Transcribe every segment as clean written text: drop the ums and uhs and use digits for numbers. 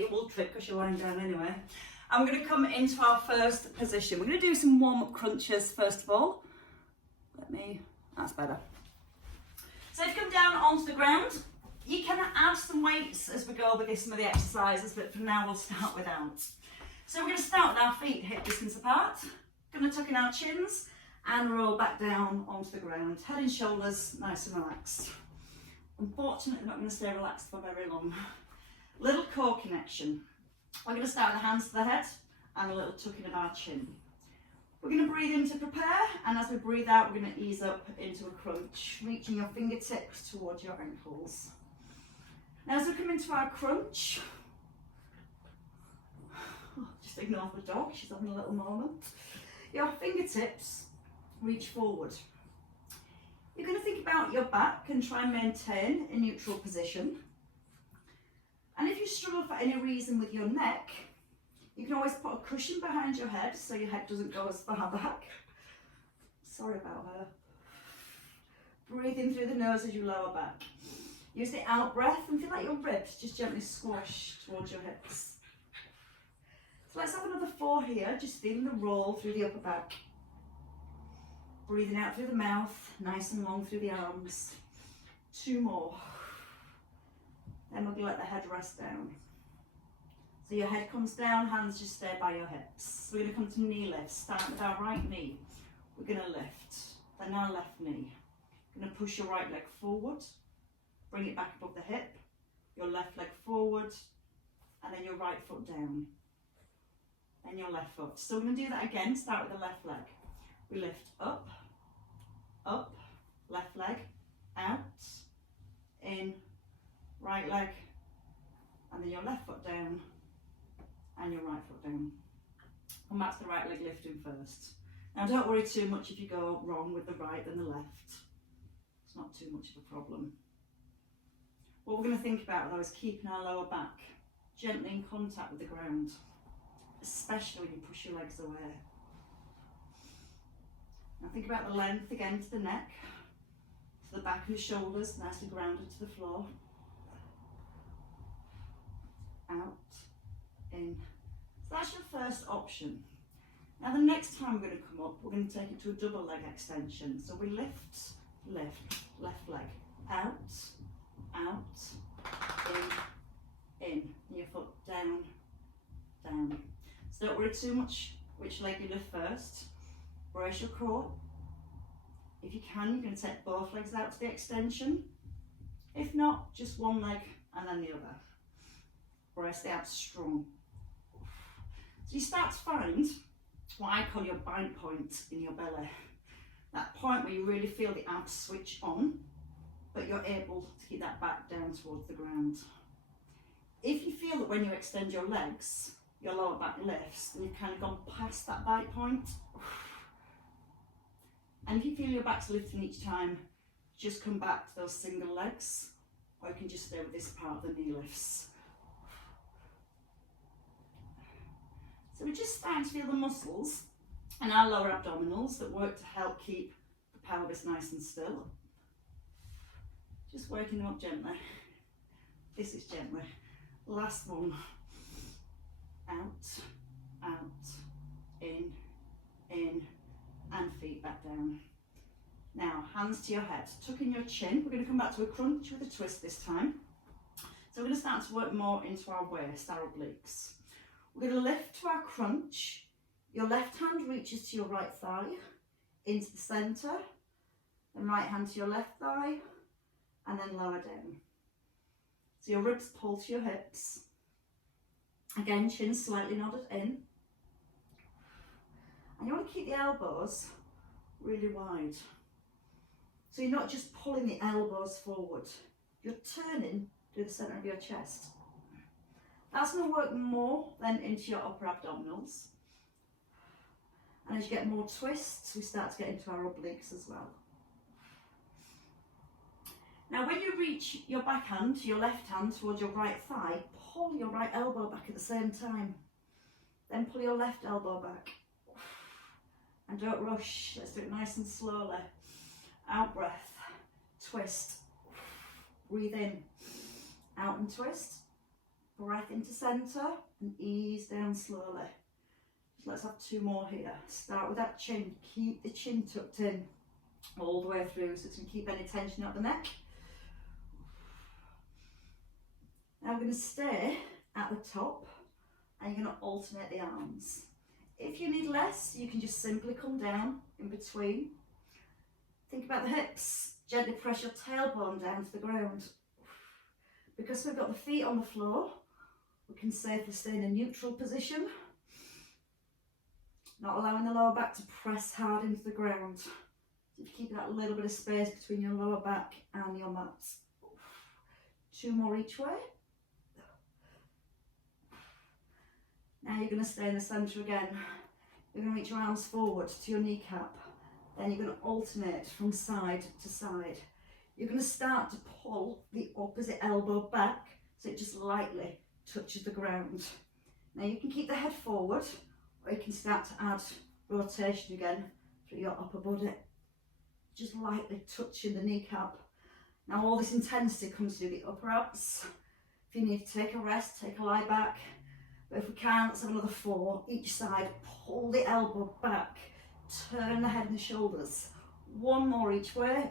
you will trip because you're lying down anyway. I'm going to come into our first position. We're going to do some warm-up crunches first of all. That's better. So if you come down onto the ground, you can add some weights as we go with some of the exercises, but for now we'll start without. So we're going to start with our feet hip distance apart. Going to tuck in our chins and roll back down onto the ground. Head and shoulders nice and relaxed. Unfortunately, not going to stay relaxed for very long. Little core connection. We're going to start with the hands to the head and a little tucking of our chin. We're going to breathe in to prepare, and as we breathe out, we're going to ease up into a crunch, reaching your fingertips towards your ankles. Now, as we come into our crunch, just ignore the dog, she's having a little moment. Your fingertips reach forward. You're going to think about your back and try and maintain a neutral position. And if you struggle for any reason with your neck, you can always put a cushion behind your head so your head doesn't go as far back. Sorry about her. Breathe in through the nose as you lower back. Use the out breath and feel like your ribs just gently squash towards your hips. So let's have another 4 here, just feeling the roll through the upper back. Breathing out through the mouth, nice and long through the arms. 2 more. Then we're going to let the head rest down. So your head comes down, hands just stay by your hips. We're going to come to knee lifts. Start with our right knee. We're going to lift. Then our left knee. We're going to push your right leg forward. Bring it back above the hip. Your left leg forward. And then your right foot down. Then your left foot. So we're going to do that again. Start with the left leg. We lift up, up, left leg, out, in, right leg, and then your left foot down, and your right foot down. Come back to the right leg lifting first. Now don't worry too much if you go wrong with the right than the left. It's not too much of a problem. What we're going to think about though is keeping our lower back gently in contact with the ground, especially when you push your legs away. Now think about the length again to the neck, to the back of the shoulders, nicely grounded to the floor. Out, in. So that's your first option. Now the next time we're going to come up, we're going to take it to a double leg extension. So we lift, lift, left leg, out, in, your foot down, down. So don't worry too much which leg you lift first. Brace your core. If you can, you're going to take both legs out to the extension. If not, just one leg and then the other. Brace the abs strong. So you start to find what I call your bind point in your belly. That point where you really feel the abs switch on, but you're able to keep that back down towards the ground. If you feel that when you extend your legs, your lower back lifts, and you've kind of gone past that bite point, and if you feel your back's lifting each time, just come back to those single legs, or you can just stay with this part of the knee lifts. So we're just starting to feel the muscles and our lower abdominals that work to help keep the pelvis nice and still. Just working them up gently. This is gently. Last one. Out, in, and feet back down. Now, hands to your head, tuck in your chin. We're going to come back to a crunch with a twist this time. So we're going to start to work more into our waist, our obliques. We're going to lift to our crunch. Your left hand reaches to your right thigh, into the centre, then right hand to your left thigh, and then lower down. So your ribs pull to your hips. Again, chin slightly nodded in. And you want to keep the elbows really wide. So you're not just pulling the elbows forward, you're turning to the centre of your chest. That's going to work more then into your upper abdominals. And as you get more twists, we start to get into our obliques as well. Now when you reach your backhand to your left hand towards your right thigh, pull your right elbow back at the same time. Then pull your left elbow back. And don't rush, let's do it nice and slowly. Out breath, twist. Breathe in, out and twist. breath into centre and ease down slowly. So let's have 2 more here. Start with that chin, keep the chin tucked in all the way through so it doesn't keep any tension out the neck. Now we're going to stay at the top and you're going to alternate the arms. If you need less, you can just simply come down in between. Think about the hips, gently press your tailbone down to the ground. Because we've got the feet on the floor, we can safely stay in a neutral position, not allowing the lower back to press hard into the ground. So you keep that little bit of space between your lower back and your mat. 2 more each way. Now you're going to stay in the centre again. You're going to reach your arms forward to your kneecap. Then you're going to alternate from side to side. You're going to start to pull the opposite elbow back so it just lightly touches the ground. Now you can keep the head forward or you can start to add rotation again through your upper body. Just lightly touching the kneecap. Now all this intensity comes through the upper abs. If you need to take a rest, take a lie back. But if we can, let's have another 4 each side. Pull the elbow back, turn the head and the shoulders. 1 more each way.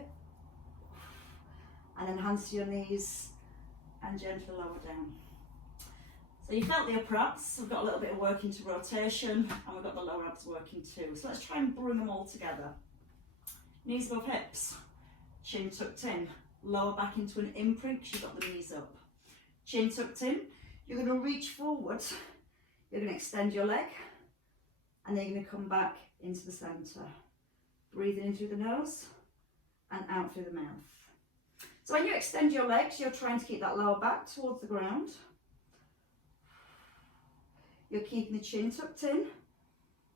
And then hands to your knees and gently lower down. So you felt the upper abs, we've got a little bit of work into rotation and we've got the lower abs working too. So let's try and bring them all together. Knees above hips, chin tucked in, lower back into an imprint because you've got the knees up. Chin tucked in, you're going to reach forward, you're going to extend your leg and then you're going to come back into the centre. Breathing in through the nose and out through the mouth. So when you extend your legs, you're trying to keep that lower back towards the ground. You're keeping the chin tucked in,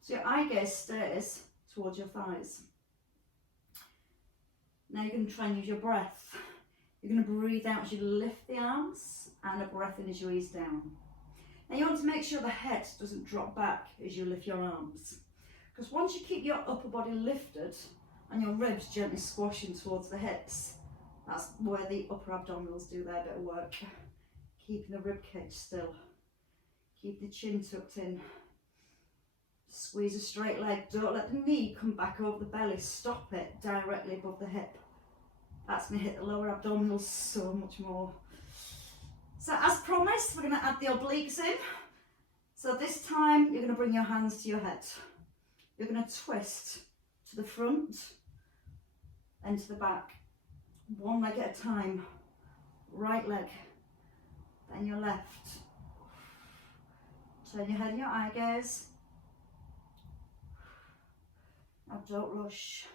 so your eye gaze stays towards your thighs. Now you're going to try and use your breath. You're going to breathe out as you lift the arms and a breath in as you ease down. Now you want to make sure the head doesn't drop back as you lift your arms. Because once you keep your upper body lifted and your ribs gently squashing towards the hips, that's where the upper abdominals do their bit of work. Keeping the rib cage still. Keep the chin tucked in. Squeeze a straight leg. Don't let the knee come back over the belly. Stop it directly above the hip. That's going to hit the lower abdominals so much more. So as promised, we're going to add the obliques in. So this time you're going to bring your hands to your head. You're going to twist to the front and to the back. 1 leg at a time. Right leg, then your left. Turn your head and your eye gaze. Now don't rush.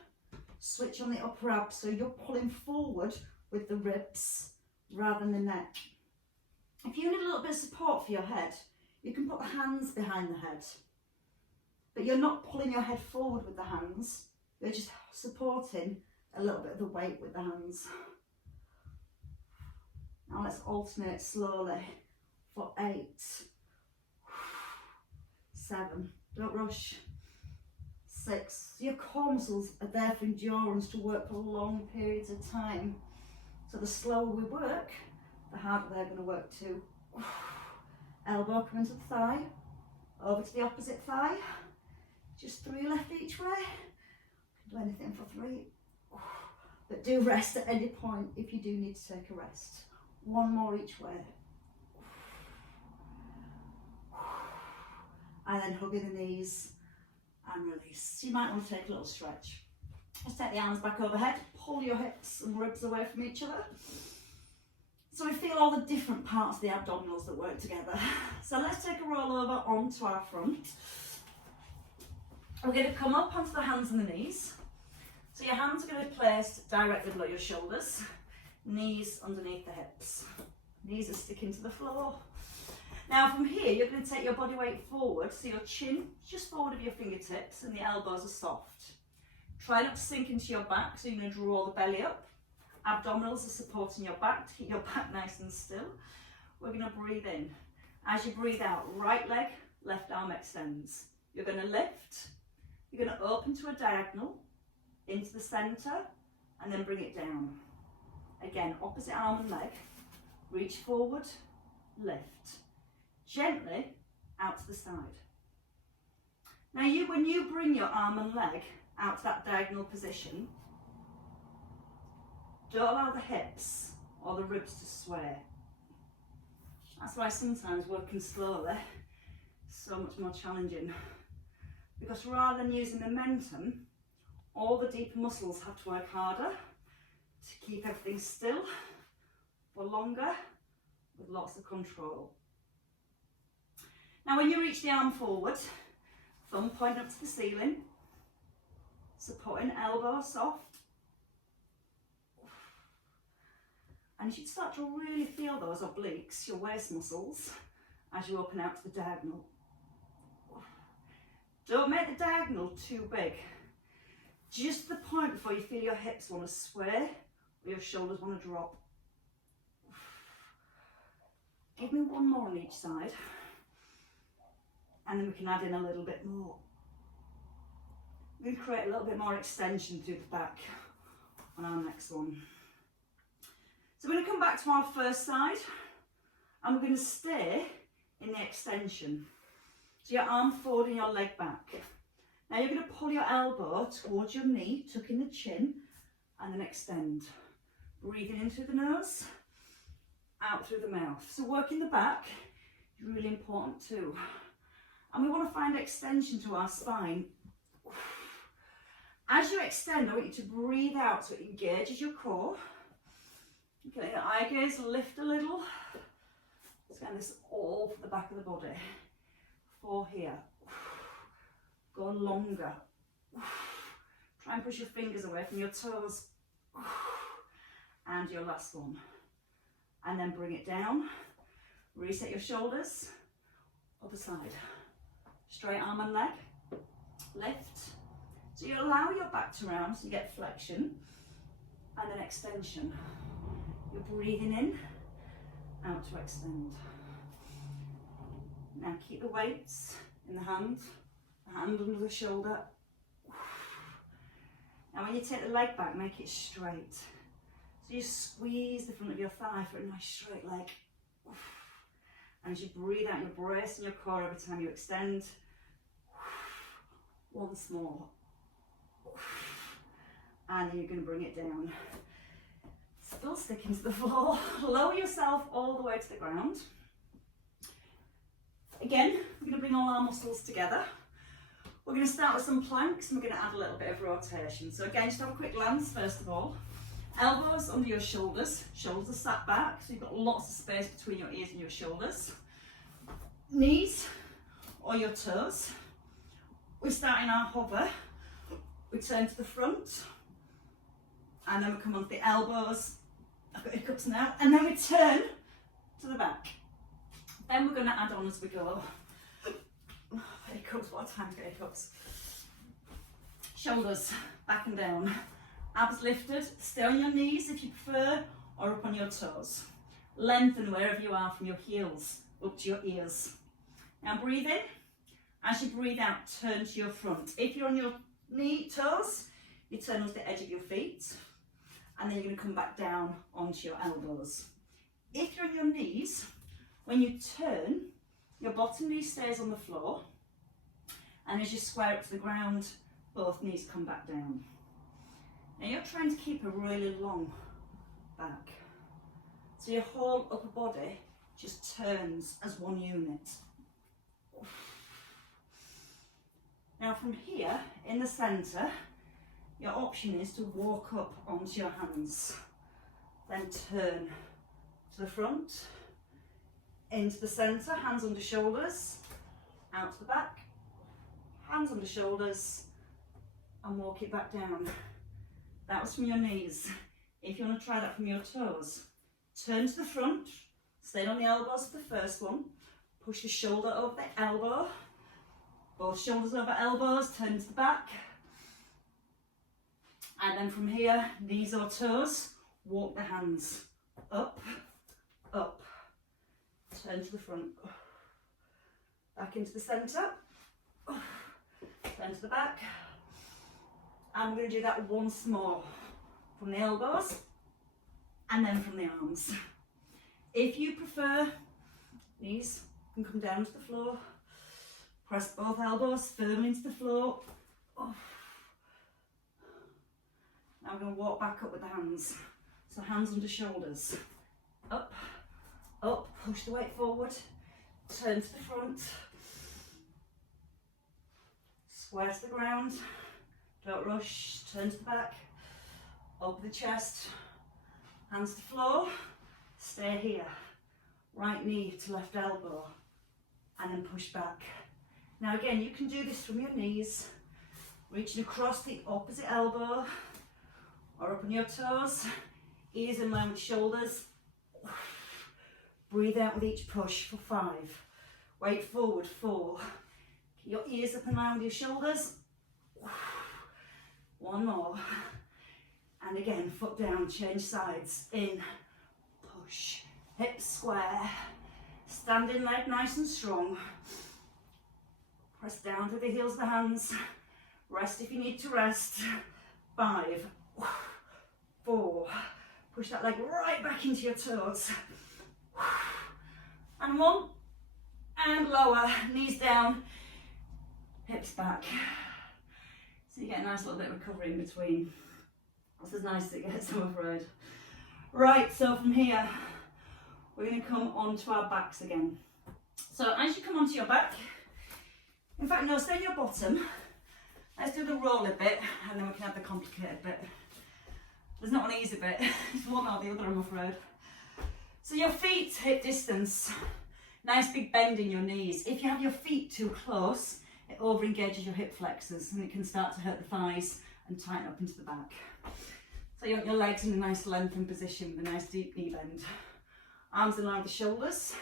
Switch on the upper abs so you're pulling forward with the ribs rather than the neck. If you need a little bit of support for your head, you can put the hands behind the head. But you're not pulling your head forward with the hands, you're just supporting a little bit of the weight with the hands. Now let's alternate slowly for 8, 7, don't rush, 6. Your core muscles are there for endurance, to work for long periods of time. So the slower we work, the harder they're going to work too. Elbow coming to the thigh, over to the opposite thigh. Just 3 left each way. Can do anything for 3. But do rest at any point if you do need to take a rest. 1 more each way. And then hugging the knees and release. So you might want to take a little stretch. Just take the arms back overhead, pull your hips and ribs away from each other. So we feel all the different parts of the abdominals that work together. So let's take a roll over onto our front. We're going to come up onto the hands and the knees. So your hands are going to be placed directly below your shoulders, knees underneath the hips. Knees are sticking to the floor. Now from here, you're going to take your body weight forward, so your chin just forward of your fingertips and the elbows are soft. Try not to sink into your back, so you're going to draw the belly up. Abdominals are supporting your back to keep your back nice and still. We're going to breathe in. As you breathe out, right leg, left arm extends. You're going to lift. You're going to open to a diagonal into the centre and then bring it down. Again, opposite arm and leg. Reach forward, lift. gently out to the side. Now when you bring your arm and leg out to that diagonal position, don't allow the hips or the ribs to sway. That's why sometimes working slowly is so much more challenging, because rather than using momentum, all the deeper muscles have to work harder to keep everything still for longer with lots of control. Now when you reach the arm forward, thumb pointing up to the ceiling, supporting elbow soft, and you should start to really feel those obliques, your waist muscles, as you open out to the diagonal. Don't make the diagonal too big. Just the point before you feel your hips want to sway or your shoulders want to drop. Give me one more on each side, and then we can add in a little bit more. We're going to create a little bit more extension through the back on our next one. So we're going to come back to our first side, and we're going to stay in the extension. So your arm forward and your leg back. Now you're going to pull your elbow towards your knee, tuck in the chin, and then extend. Breathing in through the nose, out through the mouth. So working the back is really important too. And we want to find extension to our spine. As you extend, I want you to breathe out so it engages your core. Okay, the eye gaze lift a little. Let's get this all for the back of the body. 4 here. Go longer. Try and push your fingers away from your toes. And your last one. And then bring it down. Reset your shoulders. Other side. Straight arm and leg. Lift. So you allow your back to round so you get flexion. And then extension. You're breathing in, out to extend. Now keep the weights in the hand under the shoulder. Now when you take the leg back, make it straight. So you squeeze the front of your thigh for a nice straight leg. And as you breathe out, you're bracing your core every time you extend. Once more. And then you're going to bring it down. Still sticking to the floor. Lower yourself all the way to the ground. Again, we're going to bring all our muscles together. We're going to start with some planks and we're going to add a little bit of rotation. So again, just have a quick glance first of all. Elbows under your shoulders. Shoulders are sat back, so you've got lots of space between your ears and your shoulders. Knees or your toes. We start in our hover. We turn to the front. And then we come onto the elbows. I've got hiccups now. And then we turn to the back. Then we're going to add on as we go. Hiccups, what a time for hiccups. Shoulders back and down. Abs lifted. Stay on your knees if you prefer, or up on your toes. Lengthen wherever you are from your heels up to your ears. Now breathe in. As you breathe out, turn to your front. If you're on your toes, you turn onto the edge of your feet. And then you're going to come back down onto your elbows. If you're on your knees, when you turn, your bottom knee stays on the floor. And as you square up to the ground, both knees come back down. Now you're trying to keep a really long back. So your whole upper body just turns as one unit. Now from here, in the centre, your option is to walk up onto your hands, then turn to the front, into the centre, hands under shoulders, out to the back, hands under shoulders, and walk it back down. That was from your knees. If you want to try that from your toes, turn to the front, stay on the elbows for the first one, push the shoulder over the elbow, both shoulders over elbows, turn to the back. And then from here, knees or toes, walk the hands up, up, turn to the front, back into the centre, turn to the back. And we're going to do that once more, from the elbows and then from the arms. If you prefer, knees and come down to the floor. Press both elbows firmly into the floor. Oh. Now we're going to walk back up with the hands. So hands under shoulders. Up, up, push the weight forward. Turn to the front. Square to the ground. Don't rush. Turn to the back. Up the chest. Hands to floor. Stay here. Right knee to left elbow. And then push back. Now again, you can do this from your knees. Reaching across the opposite elbow. Or up on your toes. Ears in line with shoulders. Breathe out with each push for 5. Weight forward, 4. Keep your ears up and line with your shoulders. 1 more. And again, foot down, change sides. In, push, hips square. Standing leg nice and strong. Press down to the heels of the hands. Rest if you need to rest. 5, 4. Push that leg right back into your toes. And 1. And lower, knees down, hips back. So you get a nice little bit of recovery in between. This is nice that it gets, I'm afraid. Right, so from here, we're going to come onto our backs again. So as you come onto your back, in fact, no, stay on your bottom. Let's do the roller bit, and then we can have the complicated bit. There's not an easy bit, it's one or the other, I'm afraid. So your feet hip distance, nice big bend in your knees. If you have your feet too close, it over engages your hip flexors and it can start to hurt the thighs and tighten up into the back. So you want your legs in a nice lengthened position with a nice deep knee bend. Arms in line with the shoulders.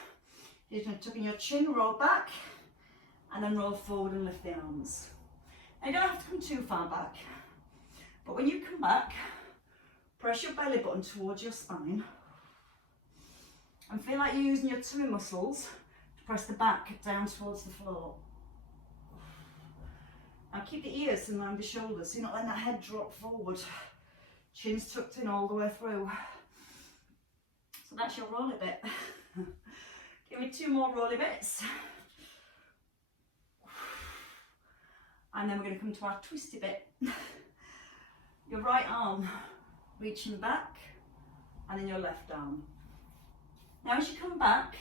You're going to tuck in your chin, roll back, and then roll forward and lift the arms. Now you don't have to come too far back, but when you come back, press your belly button towards your spine and feel like you're using your tummy muscles to press the back down towards the floor. Now keep the ears in line with the shoulders, so you're not letting that head drop forward. Chin's tucked in all the way through. So that's your rolly bit. Give me 2 more rolly bits. And then we're going to come to our twisty bit. Your right arm reaching back, and then your left arm. Now as you come back,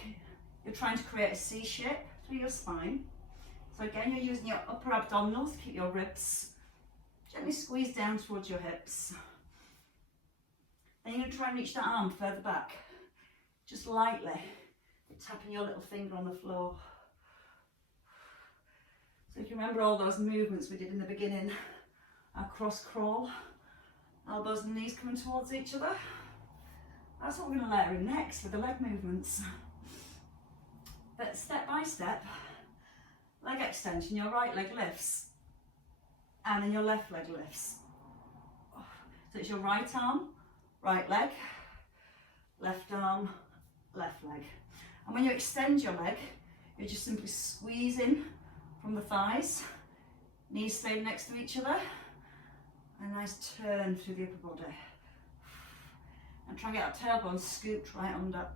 you're trying to create a C shape through your spine. So again, you're using your upper abdominals to keep your ribs gently squeeze down towards your hips. Then you're going to try and reach that arm further back, just lightly, tapping your little finger on the floor. So if you remember all those movements we did in the beginning, our cross crawl, elbows and knees coming towards each other. That's what we're going to layer in next with the leg movements. But step by step, leg extension, your right leg lifts, and then your left leg lifts. So it's your right arm, right leg, left arm, left leg. And when you extend your leg, you're just simply squeezing from the thighs, knees staying next to each other, and a nice turn through the upper body. And try and get that tailbone scooped right under.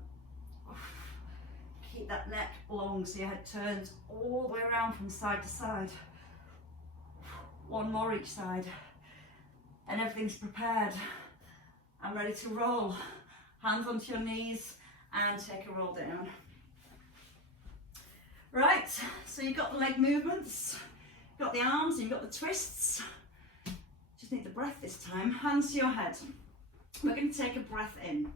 Keep that neck long so your head turns all the way around from side to side. 1 more each side. And everything's prepared. I'm ready to roll. Hands onto your knees and take a roll down. Right, so you've got the leg movements, you've got the arms, you've got the twists. Just need the breath this time. Hands to your head. We're going to take a breath in.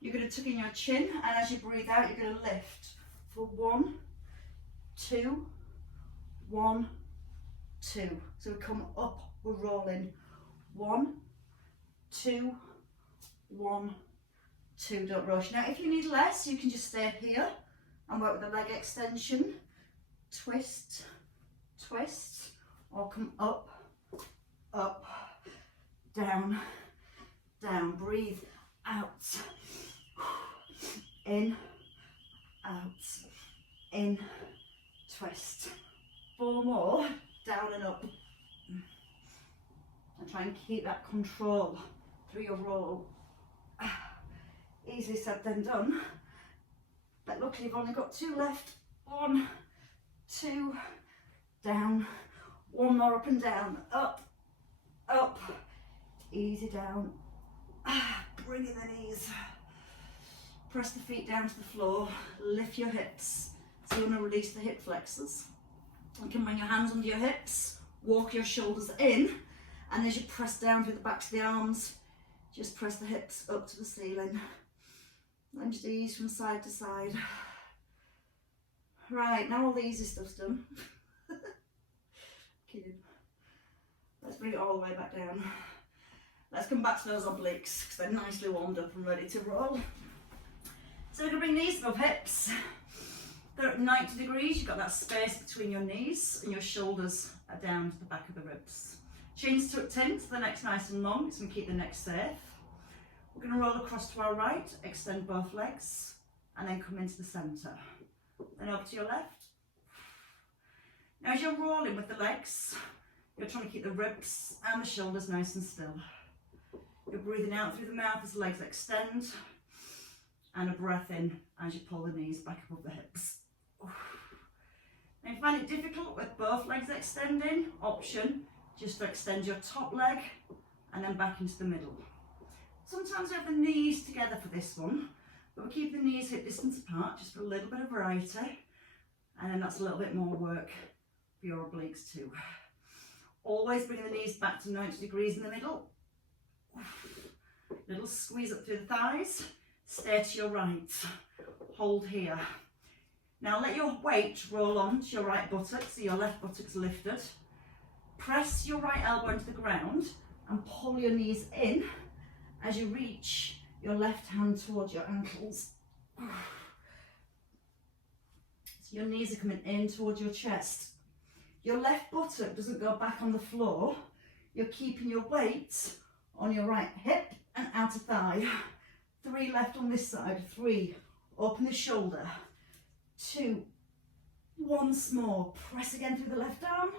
You're going to tuck in your chin, and as you breathe out, you're going to lift for 1, 2, 1, 2. So we come up, we're rolling. 1, 2, 1, 2. Don't rush. Now, if you need less, you can just stay here and work with the leg extension. Twist, twist, or come up, up, down, down. Breathe out, in, out, in, twist. 4 more, down and up. And try and keep that control through your roll. Easily said than done. But luckily you've only got 2 left. 1, 2, down. One more up and down. Up, up. Easy down. Bring in the knees. Press the feet down to the floor. Lift your hips. So you want to release the hip flexors. You can bring your hands under your hips. Walk your shoulders in. And as you press down through the backs of the arms, just press the hips up to the ceiling. And just ease from side to side. Right, now all the easy stuff's done. Kidding. Let's bring it all the way back down. Let's come back to those obliques because they're nicely warmed up and ready to roll. So we're going to bring knees above hips. They're at 90 degrees. You've got that space between your knees and your shoulders are down to the back of the ribs. Chin's tucked in so the neck's nice and long. It's going to keep the neck safe. We're going to roll across to our right, extend both legs, and then come into the centre. Then over to your left. Now as you're rolling with the legs, you're trying to keep the ribs and the shoulders nice and still. You're breathing out through the mouth as the legs extend, and a breath in as you pull the knees back above the hips. Now if you find it difficult with both legs extending, option, just to extend your top leg and then back into the middle. Sometimes we have the knees together for this one, but we keep the knees hip distance apart just for a little bit of variety, and then that's a little bit more work for your obliques too. Always bringing the knees back to 90 degrees in the middle. Little squeeze up through the thighs, stay to your right, hold here. Now let your weight roll on to your right buttock, so your left buttock's lifted. Press your right elbow into the ground and pull your knees in as you reach your left hand towards your ankles. So your knees are coming in towards your chest. Your left buttock doesn't go back on the floor. You're keeping your weight on your right hip and outer thigh. 3 left on this side. 3, open the shoulder. 2, once more. Press again through the left arm.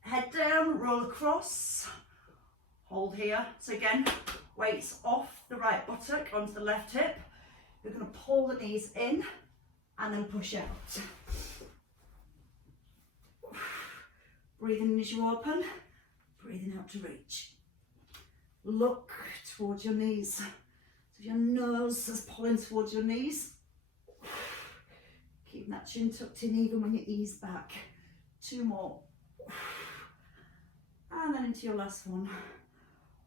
Head down, roll across. Hold here. So again, weights off the right buttock onto the left hip. You're going to pull the knees in and then push out. Breathing in as you open, breathing out to reach. Look towards your knees. So if your nose is pulling towards your knees, keep that chin tucked in even when you ease back. 2 more. And then into your last one.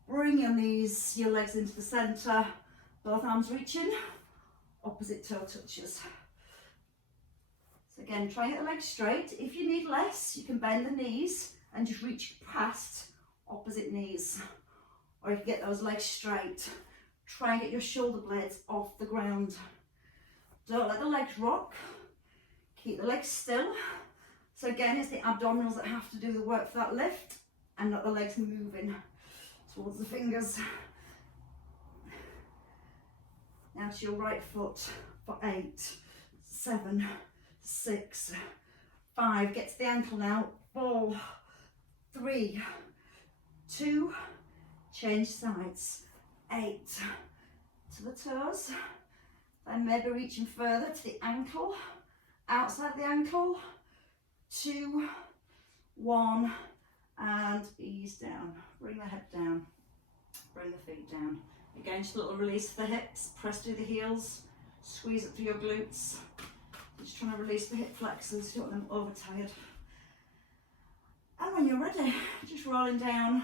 Bring your knees, your legs into the centre, both arms reaching, opposite toe touches. So again, try and get the legs straight. If you need less, you can bend the knees and just reach past opposite knees. Or you can get those legs straight. Try and get your shoulder blades off the ground. Don't let the legs rock. Keep the legs still. So again, it's the abdominals that have to do the work for that lift and not the legs moving towards the fingers. Now to your right foot for 8, 7, 6, 5. Get to the ankle now. 4, 3, 2. Change sides. 8 to the toes. Then maybe reaching further to the ankle. Outside the ankle. 2, 1. And ease down. Bring the head down. Bring the feet down. Again, just a little release of the hips. Press through the heels. Squeeze up through your glutes. Just trying to release the hip flexors. You don't want them overtired. And when you're ready, just rolling down.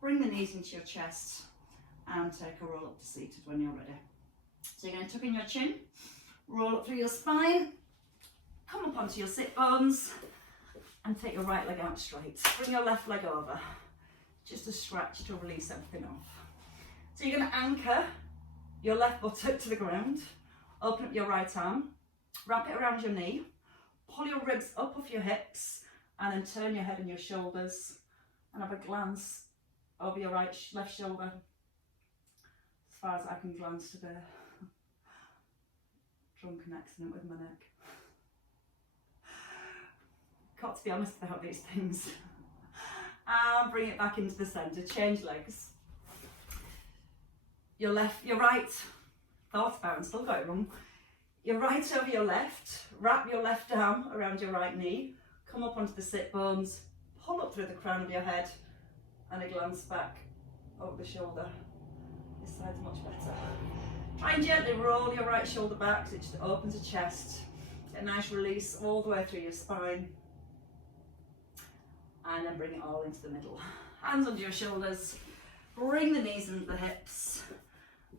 Bring the knees into your chest. And take a roll up to seated when you're ready. So you're going to tuck in your chin. Roll up through your spine. Come up onto your sit bones. And take your right leg out straight. Bring your left leg over. Just a stretch to release everything off. So you're going to anchor your left buttock to the ground. Open up your right arm. Wrap it around your knee. Pull your ribs up off your hips. And then turn your head and your shoulders. And have a glance over your left shoulder. As far as I can glance today. Drunken accident with my neck. Got to be honest about these things. And bring it back into the centre. Change legs. Your right, thought about and still got it wrong. your right over your left, wrap your left arm around your right knee, come up onto the sit bones, pull up through the crown of your head, and a glance back over the shoulder. This side's much better. Try and gently roll your right shoulder back so it just opens the chest. Get a nice release all the way through your spine. And then bring it all into the middle. Hands under your shoulders, bring the knees into the hips,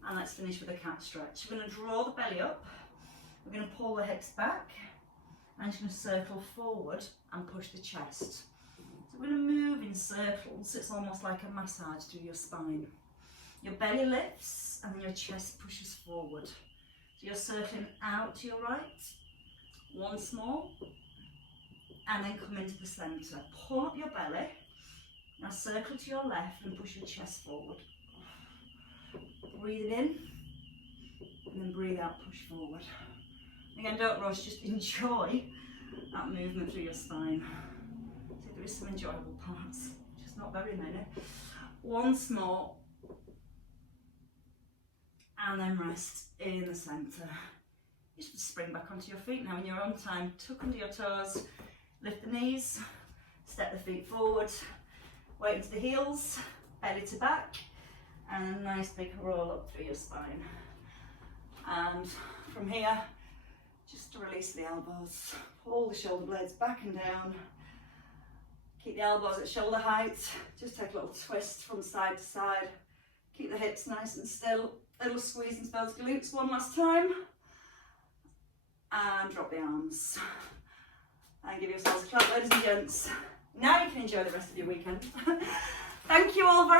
and let's finish with a cat stretch. We're going to draw the belly up, we're going to pull the hips back, and just going to circle forward and push the chest. So we're going to move in circles, it's almost like a massage through your spine. Your belly lifts and then your chest pushes forward. So you're circling out to your right, once more, and then come into the centre. Pull up your belly, now circle to your left and push your chest forward. Breathe in, and then breathe out, push forward. Again, don't rush, just enjoy that movement through your spine. So there is some enjoyable parts, just not very many. Once more, and then rest in the centre. Just spring back onto your feet now in your own time. Tuck under your toes, lift the knees, step the feet forward, weight into the heels, belly to back, and a nice big roll up through your spine. And from here, just to release the elbows, pull the shoulder blades back and down, keep the elbows at shoulder height, just take a little twist from side to side, keep the hips nice and still, little squeeze into those glutes one last time, and drop the arms. And give yourselves a clap, ladies and gents. Now you can enjoy the rest of your weekend. Thank you all very much.